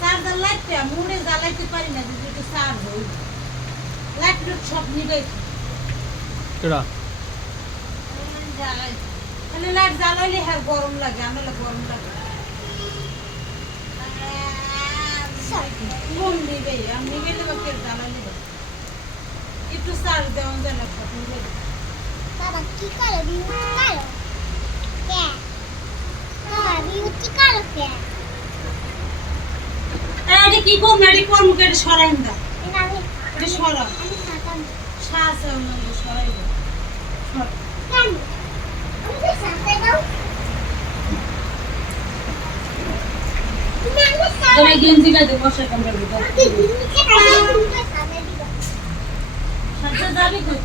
charger লাইটটা মুড়ে জ্বালাইতে পারি না যদি একটু চার্জ হই লাইট সব নিবে কেডা জ্বালাই তাহলে লাইট জ্বালাইলে হ্যাঁ গরম লাগে আমার গরম লাগে কোন নিবে আমি নিবে দেবো কে জ্বালাইলে একটু চার্জ দেওয়া যায় না সব নিবে বাবা কি করে বিউটি কালো কে বাবা বিউটি কালো কে আরে কি করব না কোন মুখে সরাই না আমি এটা সরা আমি খাতাম শ্বাস আমাকে সরাই দাও কেন আমি তো সাথে দাও তোরা গেঞ্জি গায়ে বসে কামড়ে দিবা সাথে যাবি কই